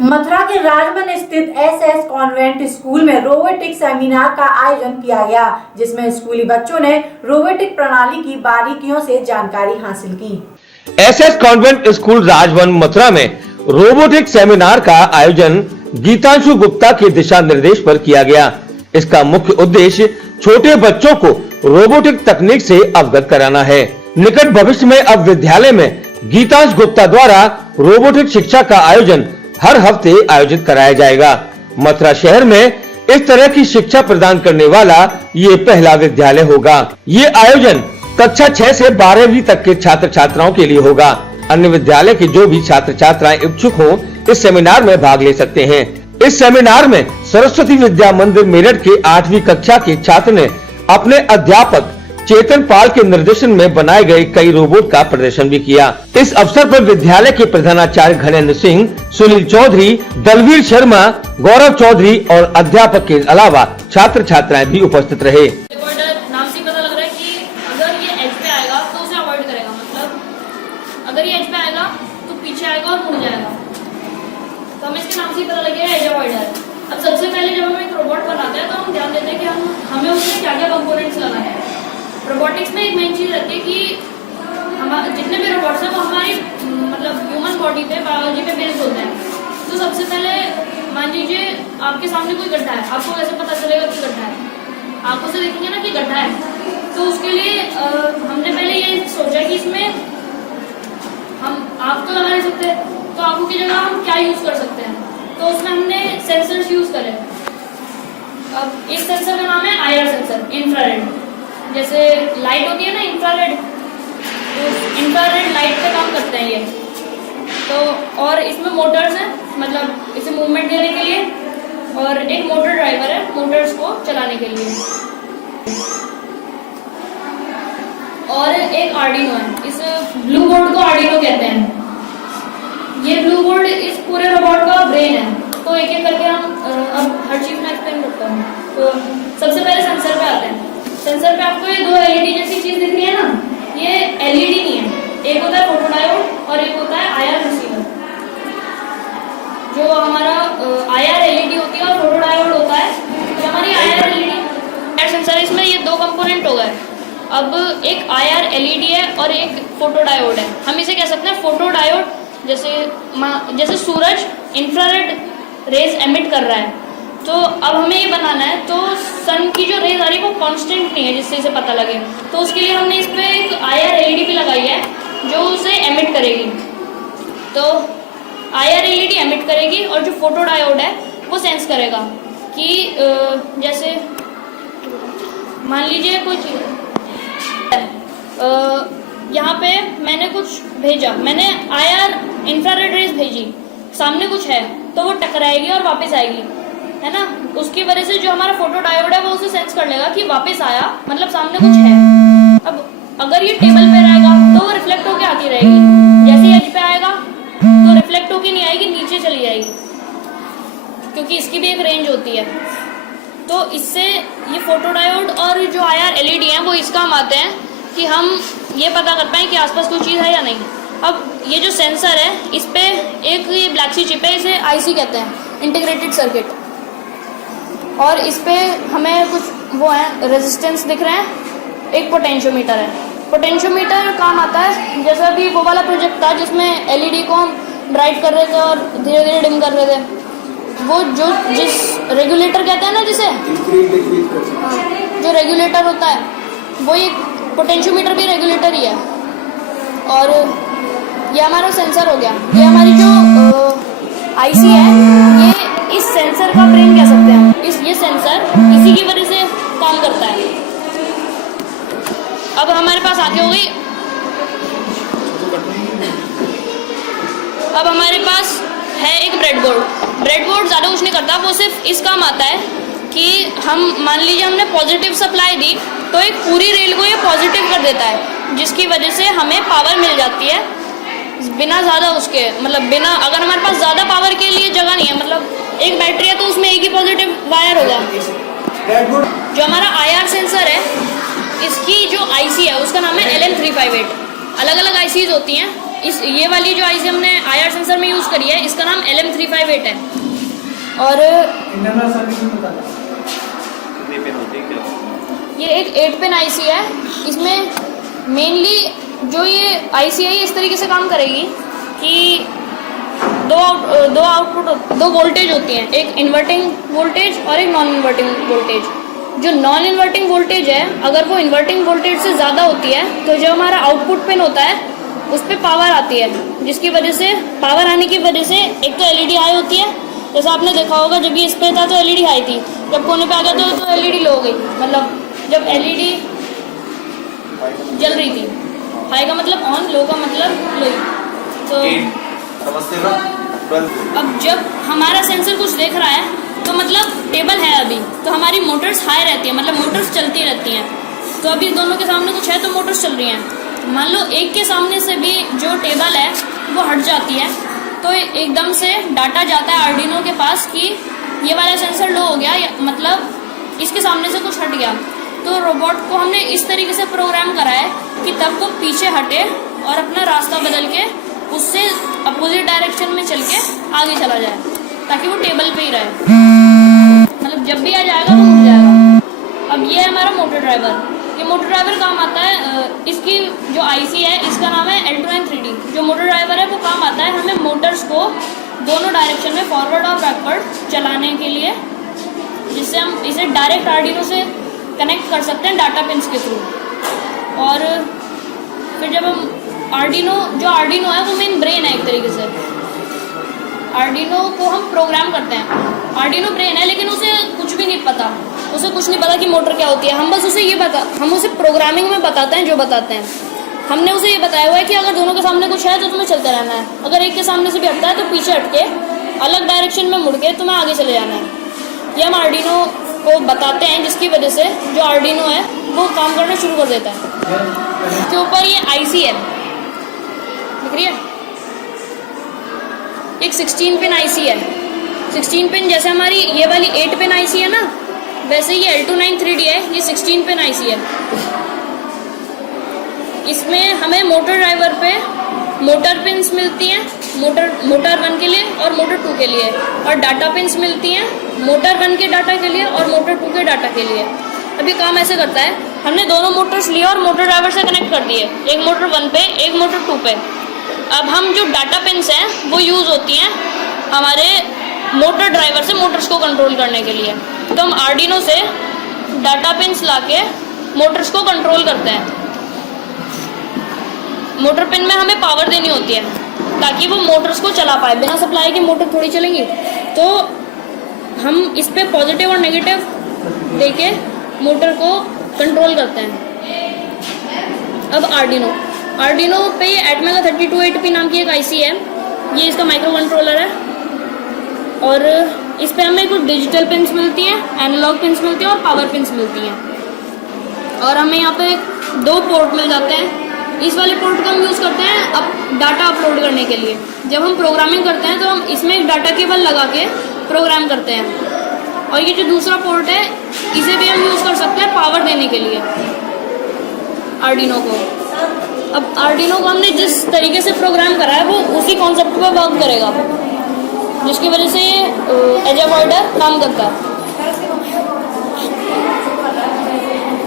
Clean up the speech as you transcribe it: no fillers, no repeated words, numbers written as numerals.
मथुरा के राजमन स्थित SS convent school में रोबोटिक सेमिनार का आयोजन किया गया, जिसमें स्कूली बच्चों ने रोबोटिक प्रणाली की बारीकियों से जानकारी हासिल की। एसएस कॉन्वेंट स्कूल राजवन मथुरा में रोबोटिक सेमिनार का आयोजन गीतांशु गुप्ता के दिशा निर्देश पर किया गया। इसका मुख्य उद्देश्य छोटे बच्चों को रोबोटिक तकनीक से अवगत कराना है। निकट भविष्य में अब विद्यालय में गीतांशु गुप्ता द्वारा रोबोटिक शिक्षा का आयोजन हर हफ्ते आयोजित कराया जाएगा। मथुरा शहर में इस तरह की शिक्षा प्रदान करने वाला ये पहला विद्यालय होगा। ये आयोजन कक्षा 6 से 12वीं तक के छात्र छात्राओं के लिए होगा। अन्य विद्यालय के जो भी छात्र छात्राएं इच्छुक हों इस सेमिनार में भाग ले सकते हैं। इस सेमिनार में सरस्वती विद्या मंदिर मेरठ के 8वीं कक्षा के छात्र ने अपने अध्यापक चेतन पाल के निर्देशन में बनाए गए कई रोबोट का प्रदर्शन भी किया। इस अवसर पर विद्यालय के प्रधानाचार्य घनेन्द्र सिंह, सुनील चौधरी, दलवीर शर्मा, गौरव चौधरी और अध्यापक के अलावा छात्र छात्राएं भी उपस्थित रहे। नाम से पता लग रहा है कि अगर ये एज पे आएगा तो उसे अवॉइड करेगा, मतलब अगर ये एज पे आएगा तो पीछे आएगा और मुड़ जाएगा, तो हमें इसके नाम से पता लग गया एज अवॉइडर। अब सबसे पहले जब हम एक रोबोट बनाते हैं तो हम ध्यान देते हैं कि हमें उसमें क्या क्या कंपोनेंट्स लगाने हैं। रोबोटिक्स में एक मेन चीज रहती है कि हमारे जितने भी रोबोट्स हैं वो हमारी मतलब ह्यूमन बॉडी पे, बायोलॉजी पे बेस्ड होते हैं। तो सबसे पहले मान लीजिए आपके सामने कोई गड्ढा है, आपको कैसे पता चलेगा कि गड्ढा है? आंखों से देखेंगे ना कि गड्ढा है, तो उसके लिए हमने पहले ये सोचा कि इसमें हम आंख तो लगा नहीं सकते, तो आंखों की जगह हम क्या यूज कर सकते हैं, तो उसमें हमने सेंसर्स यूज करे। अब इस सेंसर का नाम है आईआर सेंसर, इंफ्रारेड। जैसे लाइट होती है ना इंफ्रारेड, तो इंफ्रारेड लाइट पे काम करते हैं ये। तो और इसमें मोटर्स हैं, मतलब इसे मूवमेंट देने के लिए, और एक मोटर ड्राइवर है मोटर्स को चलाने के लिए, और एक आर्डिनो है। इस ब्लू बोर्ड को आर्डिनो कहते हैं। ये ब्लू बोर्ड इस पूरे रोबोट का ब्रेन है। तो एक एक करके हम अब हर चीज में एक्सप्लेन करता हूँ। तो सबसे पहले सेंसर पे आते हैं। सेंसर पे आपको ये दो एलईडी जैसी चीज दिख रही है ना, ये एलईडी नहीं है, एक होता है फोटोडायोड और एक होता है आईआर रिसीवर। जो हमारा आईआर एलईडी होती है और फोटोडायोड होता है, ये हमारी आईआर एलईडी सेंसर है। इसमें ये दो कंपोनेंट हो गए। अब एक आईआर एलईडी है और एक फोटोडायोड है। हम इसे कह सकते हैं फोटोडायोड, जैसे सूरज इंफ्रारेड रेज एमिट कर रहा है, तो अब हमें ये बनाना है तो सन की जो रेज आ रही है वो कांस्टेंट नहीं है जिससे इसे पता लगे, तो उसके लिए हमने इस पे एक आईआर एलईडी भी लगाई है जो उसे एमिट करेगी। तो आईआर एलईडी एमिट करेगी और जो फोटो डायोड है वो सेंस करेगा कि जैसे मान लीजिए कुछ यहाँ पे मैंने कुछ भेजा, मैंने आईआर इंफ्रारेड रेज भेजी, सामने कुछ है तो वो टकराएगी और वापस आएगी, है ना। उसकी वजह से जो हमारा फोटो डायोड है वो उसे सेंस कर लेगा कि वापस आया, मतलब सामने कुछ है। अब अगर ये टेबल पे रहेगा तो वो रिफ्लेक्ट होके आती रहेगी, जैसे एज पे आएगा तो रिफ्लेक्ट होके नहीं आएगी, नीचे चली जाएगी, क्योंकि इसकी भी एक रेंज होती है। तो इससे ये फोटो डायोड और जो आईआर एलईडी है वो इस काम आते हैं कि हम ये पता कर पाएँ कि आसपास कोई चीज़ है या नहीं। अब ये जो सेंसर है इस पे एक ये ब्लैक सी चिप है, इसे आईसी कहते हैं, इंटीग्रेटेड सर्किट। और इस पे हमें कुछ वो है रेजिस्टेंस दिख रहे हैं, एक पोटेंशियोमीटर है। पोटेंशियोमीटर काम आता है जैसा अभी वो वाला प्रोजेक्ट था जिसमें एलईडी को हम ब्राइट कर रहे थे और धीरे धीरे डिम कर रहे थे, वो जो जिस रेगुलेटर कहते हैं ना, जिसे जो रेगुलेटर होता है वो ये पोटेंशियोमीटर भी रेगुलेटर ही है। और ये हमारा सेंसर हो गया। ये हमारी जो आईसी है ये इस सेंसर का ब्रेन कह सकते हैं। ये सेंसर इसी की वजह से काम करता है। अब हमारे पास आगे हो गई, अब हमारे पास है एक ब्रेडबोर्ड। ब्रेडबोर्ड ज़्यादा कुछ नहीं करता, वो सिर्फ इस काम आता है कि हम मान लीजिए हमने पॉजिटिव सप्लाई दी तो एक पूरी रेल को ये पॉजिटिव कर देता है, जिसकी वजह से हमें पावर मिल जाती है बिना ज़्यादा उसके, मतलब बिना, अगर हमारे पास ज़्यादा पावर के लिए जगह नहीं है, मतलब एक बैटरी है तो उसमें एक ही पॉजिटिव वायर होगा। जो हमारा आईआर सेंसर है इसकी जो आईसी है उसका नाम है LM358। अलग अलग आईसीज होती हैं, ये वाली जो आईसी हमने IR सेंसर में यूज़ करी है, इसका नाम LM358 है। और इंटरनल सर्विस में बता दें कितने पेन होते हैं क्या? ये एक 8 पिन आईसी है। इसमें मेनली जो ये आईसी है, ये इस तरीके से काम करेगी कि दो वोल्टेज होती हैं, एक इन्वर्टिंग वोल्टेज और एक नॉन इन्वर्टिंग वोल्टेज। जो नॉन इन्वर्टिंग वोल्टेज है, अगर वो इन्वर्टिंग वोल्टेज से ज़्यादा होती है तो जो हमारा आउटपुट पिन होता है उस पर पावर आती है, जिसकी वजह से पावर आने की वजह से एक तो एलईडी हाई होती है। जैसे आपने देखा होगा, जब ये इस पे था तो एलईडी हाई थी, जब कोने पे आ गया तो एलईडी लो हो गई। मतलब जब एलईडी जल रही थी, हाई का मतलब ऑन, लो का मतलब लो। तो समझते हो? अब जब हमारा सेंसर कुछ देख रहा है तो मतलब टेबल है अभी, तो हमारी मोटर्स हाई रहती है, मतलब मोटर्स चलती रहती हैं। तो अभी दोनों के सामने कुछ है तो मोटर्स चल रही हैं। मान लो एक के सामने से भी जो टेबल है वो हट जाती है, तो एकदम से डाटा जाता है आर्डिनो के पास कि ये वाला सेंसर लो हो गया, मतलब इसके सामने से कुछ हट गया। तो रोबोट को हमने इस तरीके से प्रोग्राम करा है कि तब वो पीछे हटे और अपना रास्ता बदल के उससे अपोजिट डायरेक्शन में चल के आगे चला जाए, ताकि वो टेबल पे ही रहे। मतलब जब भी आ जाएगा वो उठ जाएगा। अब ये है हमारा मोटर ड्राइवर। ये मोटर ड्राइवर काम आता है, इसकी जो आईसी है इसका नाम है L2N3D। जो मोटर ड्राइवर है वो काम आता है हमें मोटर्स को दोनों डायरेक्शन में फॉरवर्ड और बैकवर्ड चलाने के लिए, जिससे हम इसे डायरेक्ट आर्डिनो से कनेक्ट कर सकते हैं डाटा पिन्स के थ्रू। और फिर जब हम आर्डिनो है वो मेन ब्रेन है एक तरीके से। आर्डिनो को हम प्रोग्राम करते हैं। आर्डिनो ब्रेन है, लेकिन उसे कुछ भी नहीं पता, उसे कुछ नहीं पता कि मोटर क्या होती है। हम बस हम उसे प्रोग्रामिंग में बताते हैं जो बताते हैं। हमने उसे ये बताया हुआ है कि अगर दोनों के सामने कुछ है तो तुम्हें चलते रहना है, अगर एक के सामने से भी हटता है तो पीछे हट के अलग डायरेक्शन में मुड़ के तुम्हें आगे चले जाना है। ये हम आर्डिनो को बताते हैं, जिसकी वजह से जो आर्डिनो है वो काम करना शुरू कर देता है। इसके ऊपर ये आईसी है, दिख रही है, एक 16 पिन आईसी है। 16 पिन जैसे हमारी ये वाली 8 पिन आईसी है ना, वैसे ये L293D है, ये 16 पिन आईसी है। इसमें हमें मोटर ड्राइवर पे मोटर पिन्स मिलती हैं, मोटर 1 के लिए और मोटर 2 के लिए, और डाटा पिन्स मिलती हैं मोटर 1 के डाटा के लिए और मोटर 2 के डाटा के लिए। अभी काम ऐसे करता है, हमने दोनों मोटर्स लिए और मोटर ड्राइवर से कनेक्ट कर दिए, एक मोटर 1 पे एक मोटर 2 पे। अब हम जो डाटा पिन्स हैं वो यूज़ होती हैं हमारे मोटर ड्राइवर से मोटर्स को कंट्रोल करने के लिए। तो हम आर्डिनो से डाटा पिन्स लाके मोटर्स को कंट्रोल करते हैं। मोटर पिन में हमें पावर देनी होती है ताकि वो मोटर्स को चला पाए, बिना सप्लाई के मोटर थोड़ी चलेंगी। तो हम इस पे पॉजिटिव और नेगेटिव देके मोटर को कंट्रोल करते हैं। अब आर्डिनो पे ये एटमेगा 3280p नाम की एक आईसी है, ये इसका माइक्रो कंट्रोलर है। और इस पे हमें कुछ डिजिटल पिन्स मिलती हैं, एनालॉग पिन्स मिलती हैं और पावर पिन्स मिलती हैं। और हमें यहाँ पे 2 पोर्ट मिल जाते हैं। इस वाले पोर्ट का हम यूज़ करते हैं अब डाटा अपलोड करने के लिए। जब हम प्रोग्रामिंग करते हैं तो हम इसमें एक डाटा केबल लगा के प्रोग्राम करते हैं। और ये जो दूसरा पोर्ट है, इसे भी हम यूज़ कर सकते हैं पावर देने के लिए आर्डिनो को। अब आर्डिनो को हमने जिस तरीके से प्रोग्राम करा है वो उसी कॉन्सेप्ट पर वर्क करेगा, जिसकी वजह से एज अवॉइडर काम करता है।